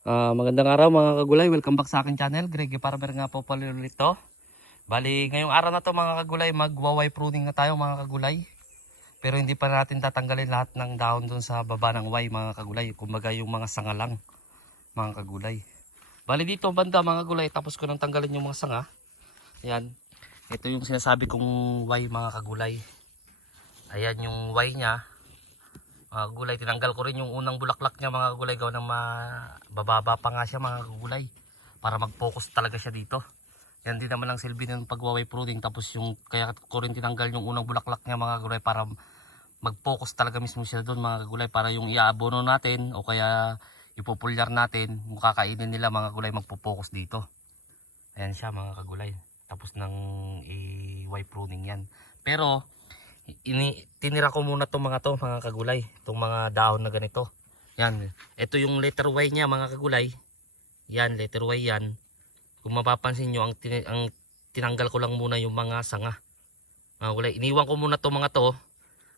Magandang araw mga kagulay, welcome back sa akin channel. Greggy Farmer nga po pala ulit to. Bali, ngayong araw na to mga kagulay, magwaway pruning na tayo mga kagulay. Pero hindi pa natin tatanggalin lahat ng dahon dun sa baba ng way mga kagulay. Kumbaga yung mga sanga lang mga kagulay. Bali dito banda mga kagulay, tapos ko nang tanggalin yung mga sanga. Ayan, ito yung sinasabi kong way mga kagulay. Ayan yung way niya. Mga gulay, tinanggal ko rin yung unang bulaklak niya mga gulay, gawa ng bababa pa nga siya mga gulay para mag-focus talaga siya dito. Yan din naman ang silbi ng pagwaway pruning, tapos yung kaya ko rin tinanggal yung unang bulaklak niya mga gulay para mag-focus talaga mismo siya doon mga gulay, para yung iaabono natin o kaya ipopulyar natin, yung kakainin nila mga gulay, magpo-focus dito. Ayan siya mga kagulay, tapos ng i-way pruning yan. Pero tinira ko muna itong mga kagulay, itong mga dahon na ganito. Yan, ito yung letter Y niya mga kagulay. Yan, letter Y yan. Kung mapapansin nyo, ang tinanggal ko lang muna yung mga sanga mga kagulay. Iniwan ko muna itong mga to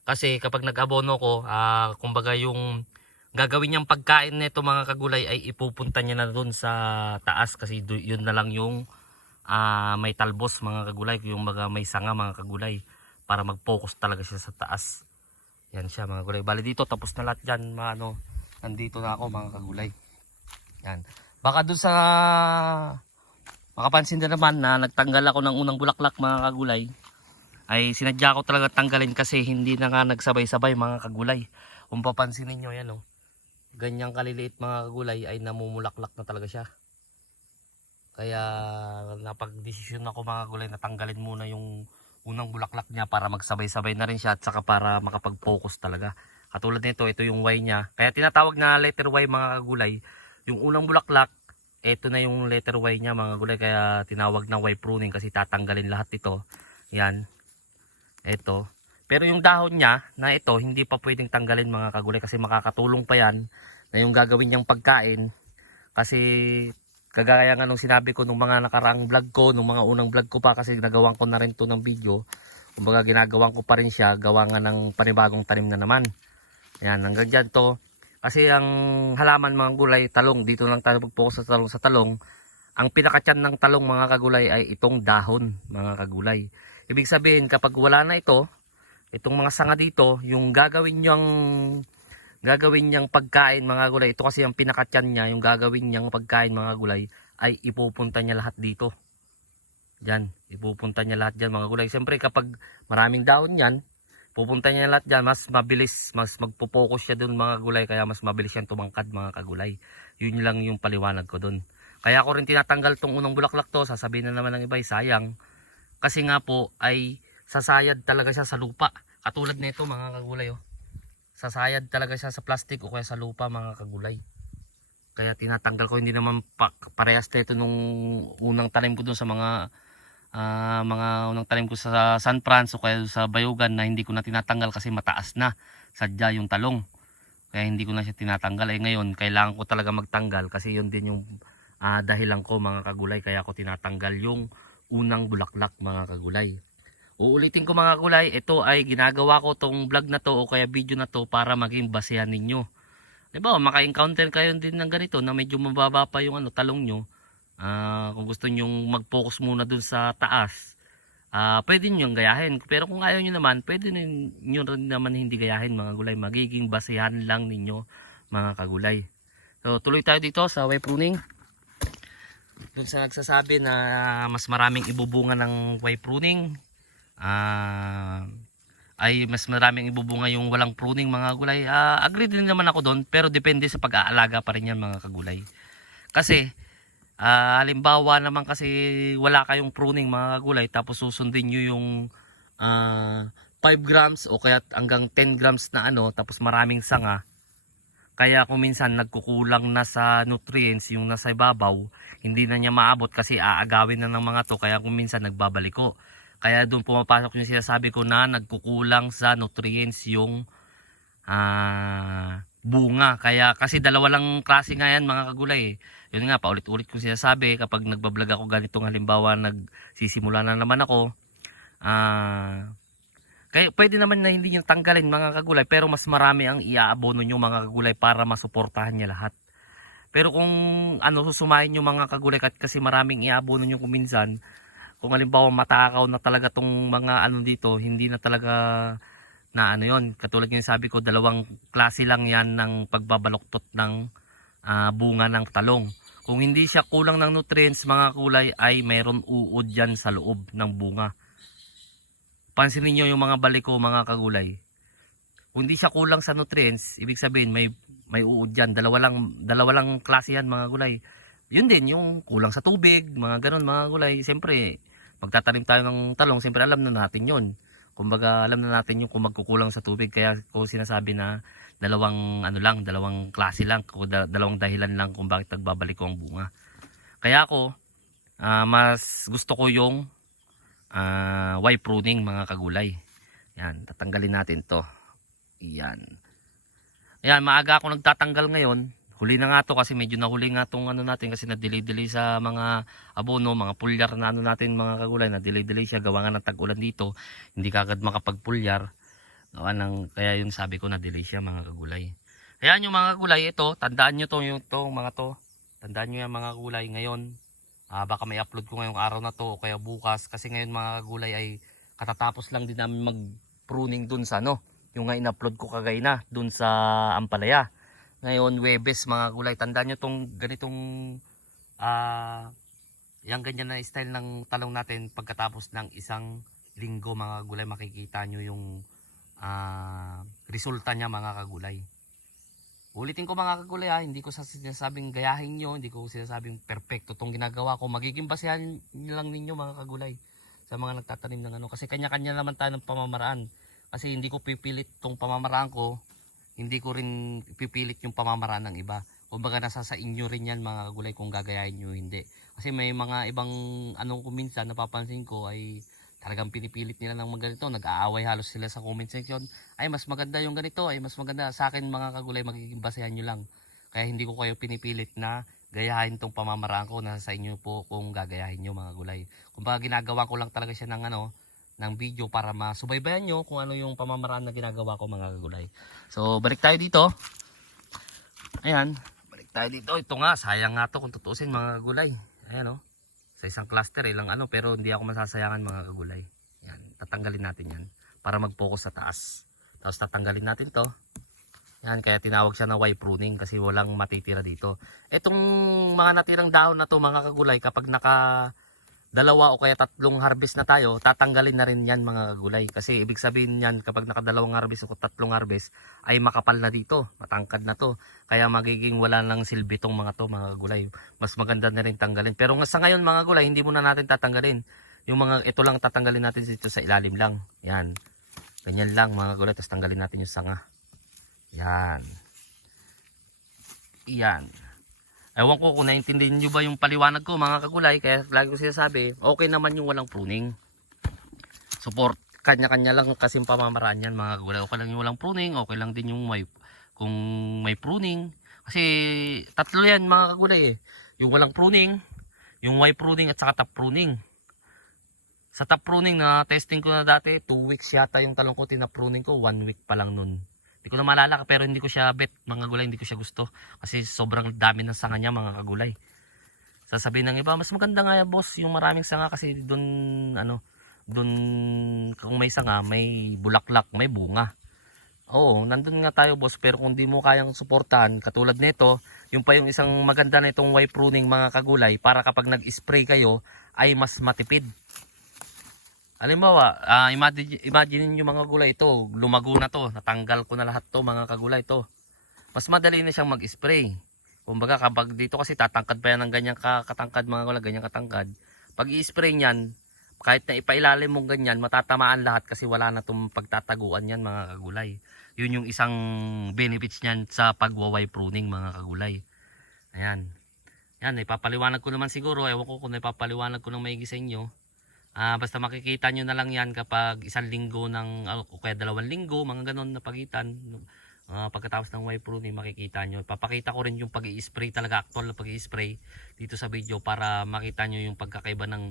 kasi kapag nag-abono ko, kumbaga yung gagawin niyang pagkain nito mga kagulay ay ipupunta niya na doon sa taas, kasi yun na lang yung may talbos mga kagulay, yung mga may sanga mga kagulay, para mag-focus talaga siya sa taas. Yan siya mga kagulay. Bali dito tapos na lahat dyan, nandito na ako mga kagulay. Yan. Baka doon sa makapansin na naman na nagtanggal ako ng unang bulaklak mga kagulay, ay sinadya ko talaga tanggalin kasi hindi na nga nagsabay-sabay mga kagulay. Kung papansin niyo yan, ganyang kaliliit mga kagulay ay namumulaklak na talaga siya. Kaya napag-desisyon ako mga kagulay na tanggalin muna yung unang bulaklak niya para magsabay-sabay na rin siya, at saka para makapag-focus talaga. Katulad nito, ito yung Y niya. Kaya tinatawag na letter Y mga kagulay. Yung unang bulaklak, ito na yung letter Y niya mga kagulay. Kaya tinawag na Y pruning kasi tatanggalin lahat ito. Yan, ito. Pero yung dahon niya na ito, hindi pa pwedeng tanggalin mga kagulay kasi makakatulong pa yan na yung gagawin niyang pagkain. Kasi kagaya nga nung sinabi ko nung mga nakaraang vlog ko, nung mga unang vlog ko pa, kasi nagawan ko na rin to ng video. Kumbaga ginagawan ko pa rin siya, gawa nga ng panibagong tanim na naman. Ayan, hanggang dyan to. Kasi ang halaman mga gulay, talong, dito lang tayo mag-focus sa talong. Ang pinakatyan ng talong mga kagulay ay itong dahon mga kagulay. Ibig sabihin kapag wala na ito, itong mga sanga dito, yung gagawin niyang pagkain mga gulay, ito kasi ang pinakatyan niya, yung gagawin niyang pagkain mga gulay ay ipupunta niya lahat dito. Diyan, ipupunta niya lahat diyan mga gulay. Siyempre kapag maraming dahon yan, pupunta niya lahat diyan, mas mabilis, mas magpo-focus siya doon mga gulay, kaya mas mabilis siyang tumangkad mga kagulay. Yun lang yung paliwanag ko doon. Kaya ako rin tinatanggal tong unang bulaklak to. Sasabihin na naman ng iba ay sayang. Kasi nga po ay sasayad talaga siya sa lupa. Katulad nito mga kagulay, sasayad talaga siya sa plastic o kaya sa lupa mga kagulay. Kaya tinatanggal ko, hindi naman parehas nito nung unang tanim ko dun sa mga unang tanim ko sa San Francisco o kaya sa Bayugan, na hindi ko na tinatanggal kasi mataas na sadya yung talong. Kaya hindi ko na siya tinatanggal. Ngayon kailangan ko talaga magtanggal kasi yun din yung dahilan ko mga kagulay, kaya ko tinatanggal yung unang bulaklak mga kagulay. Uulitin ko mga kulay, ito ay ginagawa ko tong vlog na to o kaya video na to para maging basehan ninyo. Diba, maka-encounter kayo din ng ganito na medyo mababa pa yung talong nyo. Kung gusto nyo mag-focus muna dun sa taas, pwede nyo gayahin. Pero kung ayaw nyo naman, pwede nyo rin naman hindi gayahin mga gulay. Magiging basehan lang ninyo mga kagulay. So tuloy tayo dito sa way pruning. Dun sa nagsasabi na mas maraming ibubunga ng way pruning, ay mas maraming ibubunga yung walang pruning mga gulay. Agree din naman ako doon, pero depende sa pag-aalaga pa rin yan mga kagulay. Kasi halimbawa naman kasi wala kayong pruning mga kagulay, tapos susundin nyo yung 5 grams o kaya hanggang 10 grams na tapos maraming sanga. Kaya kung minsan nagkukulang na sa nutrients yung nasa ibabaw, hindi na niya maabot kasi aagawin na ng mga to, kaya kung minsan nagbabaliko. Kaya doon pumapasok yung sinasabi ko na nagkukulang sa nutrients yung bunga. Kaya kasi dalawa lang klase nga yan mga kagulay. Yun nga, paulit-ulit kong sinasabi kapag nagbablog ako ganitong halimbawa, nagsisimula na naman ako. Kaya pwede naman na hindi nyo tanggalin mga kagulay, pero mas marami ang iaabono nyo mga kagulay para masuportahan niya lahat. Pero kung ano susumahin yung mga kagulay kasi maraming iabono nyo kuminsan, kung halimbawa matakaw na talaga tong mga ano dito, hindi na talaga na ano yon. Katulad ng sabi ko, dalawang klase lang yan ng pagbabaluktot ng bunga ng talong. Kung hindi siya kulang ng nutrients mga kulay ay mayroon uod dyan sa loob ng bunga. Pansinin nyo yung mga baliko mga kagulay. Kung hindi siya kulang sa nutrients, ibig sabihin may uod dyan. Dalawa lang klase yan mga gulay. Yun din yung kulang sa tubig, mga ganun mga gulay. Siyempre, magtatanim tayo ng talong, siyempre alam na natin yun. Kumbaga alam na natin yung kung magkukulang sa tubig, kaya ko sinasabi na dalawang klase lang, dalawang dahilan lang kung bakit nagbabalik ko ang bunga. Kaya ako mas gusto ko yung Y pruning mga kagulay. Yan, tatanggalin natin to. Yan. Ayan, maaga ako nagtatanggal ngayon. Huli na nga to kasi medyo nahuli nga tong ano natin kasi na-delay sa mga abono, mga pulyar na ano natin mga kagulay. Na-delay siya, gawa nga ng tag-ulan dito. Hindi kagad makapagpulyar. Kaya yun sabi ko na-delay siya mga kagulay. Ayan yung mga kagulay, ito, tandaan nyo to, mga to. Tandaan nyo yung mga kagulay ngayon. Baka may upload ko ngayong araw na to o kaya bukas. Kasi ngayon mga kagulay ay katatapos lang din namin mag-pruning dun sa ano. Yung nga in-upload ko kagay na dun sa Ampalaya. Ngayon Webes mga kagulay. Tandaan nyo tong ganitong yung ganyan na style ng talong natin pagkatapos ng isang linggo mga kagulay. Makikita nyo yung resulta niya mga kagulay. Ulitin ko mga kagulay hindi ko sinasabing gayahin nyo, hindi ko sinasabing perfecto itong ginagawa ko. Magiging basehan lang ninyo mga kagulay sa mga nagtatanim ng ano. Kasi kanya-kanya naman tayo ng pamamaraan. Kasi hindi ko pipilit itong pamamaraan ko, hindi ko rin pipilit yung pamamaraan ng iba. Kumbaga nasa sa inyo rin yan mga kagulay kung gagayahin nyo hindi. Kasi may mga ibang anong kuminsan napapansin ko ay talagang pinipilit nila ng mga ganito, nag-aaway halos sila sa comment section. Ay mas maganda yung ganito, ay mas maganda. Sa akin mga kagulay, magiging basehan nyo lang. Kaya hindi ko kayo pinipilit na gayahin tong pamamaraan ko, nasa sa inyo po kung gagayahin nyo mga gulay. Kumbaga ginagawa ko lang talaga siya ng ng video para masubaybayan nyo kung ano yung pamamaraan na ginagawa ko mga kagulay. So balik tayo dito. Ayan, balik tayo dito. Ito nga, sayang nga to kung tutusin mga kagulay. Ayan sa isang cluster ilang pero hindi ako masasayangan mga kagulay. Yan, tatanggalin natin yan para mag-focus sa taas. Tapos tatanggalin natin to. Yan, kaya tinawag siya na Y pruning kasi walang matitira dito. Etong mga natirang dahon na to mga kagulay, kapag naka dalawa o kaya tatlong harvest na tayo, tatanggalin na rin yan mga kagulay. Kasi ibig sabihin yan, kapag nakadalawang harvest o tatlong harvest, ay makapal na dito, matangkad na to. Kaya magiging wala nang silbi tong mga to mga kagulay. Mas maganda na rin tanggalin. Pero sa ngayon mga kagulay, hindi muna natin tatanggalin. Yung ito lang tatanggalin natin dito sa ilalim lang. Yan. Ganyan lang mga kagulay, tapos tanggalin natin yung sanga. Yan. Yan. Ewan ko kung naintindihan nyo ba yung paliwanag ko mga kagulay. Kaya lagi ko sinasabi, okay naman yung walang pruning. Support, kanya-kanya lang kasi pamamaraan yan mga kagulay. Okay lang yung walang pruning, okay lang din yung kung may pruning. Kasi tatlo yan mga kagulay Yung walang pruning, yung Y pruning at saka top pruning. Sa top pruning na testing ko na dati, 2 weeks yata yung talong ko, tinapruning ko, 1 week pa lang nun. Hindi ko na maalala pero hindi ko siya bet mga kagulay, hindi ko siya gusto. Kasi sobrang dami ng sanga niya mga kagulay. Sasabihin ng iba, mas maganda nga boss yung maraming sanga kasi doon doon kung may sanga, may bulaklak, may bunga. Oo, nandun nga tayo boss, pero kung di mo kayang suportahan, katulad nito, yung pa yung isang maganda na itong Y pruning mga kagulay, para kapag nag-spray kayo, ay mas matipid. Halimbawa, imagine nyo mga gulay ito, lumago na to, natanggal ko na lahat to mga kagulay to. Mas madali na siyang mag-spray. Kumbaga kapag dito kasi tatangkad pa yan ng ganyang katangkad mga gulay, ganyang katangkad. Pag i-spray niyan, kahit na ipailalim mong ganyan, matatamaan lahat kasi wala na itong pagtataguan yan mga kagulay. Yun yung isang benefits niyan sa pagwaway pruning mga kagulay. Ayan. Yan, ipapaliwanag ko naman siguro, ewan ko kung ipapaliwanag ko ng maigi sa inyo. Basta makikita nyo na lang yan kapag isang linggo o kaya 2 linggo, mga ganon na pagitan. Pagkatapos ng Y pruning makikita nyo. Papakita ko rin yung pag-i-spray talaga, actual na pag-i-spray dito sa video para makita nyo yung pagkakaiba ng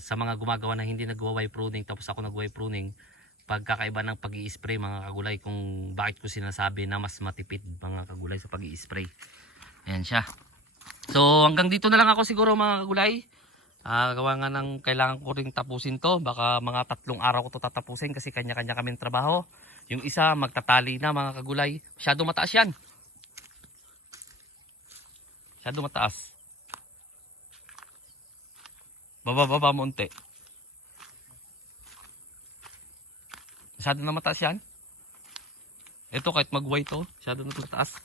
sa mga gumagawa na hindi nagwa-Y pruning tapos ako nag-Y pruning. Pagkakaiba ng pag-i-spray mga kagulay, kung bakit ko sinasabi na mas matipid mga kagulay sa pag-i-spray. Ayan siya. So hanggang dito na lang ako siguro mga kagulay. Gawa nga ng kailangan ko ring tapusin to. Baka mga 3 araw ko to tatapusin kasi kanya-kanya kaming trabaho. Yung isa magtatali na mga kagulay. Masyado mataas yan. Masyado mataas. Baba mo unti. Masyado na mataas yan. Ito kahit magway to. Masyado na mataas.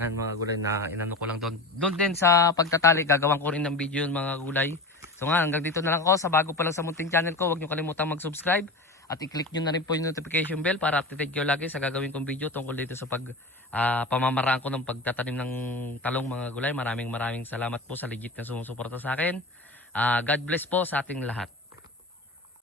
Yan mga gulay na inano ko lang doon. Doon din sa pagtatali, gagawin ko rin ng video yun mga gulay. So nga, hanggang dito na lang ako. Sa bago pa lang sa munting channel ko, huwag nyo kalimutang mag-subscribe. At i-click nyo na rin po yung notification bell para updated kayo lagi sa gagawin kong video tungkol dito sa pamamaraan ko ng pagtatanim ng talong mga gulay. Maraming salamat po sa legit na sumusuporta sa akin. God bless po sa ating lahat.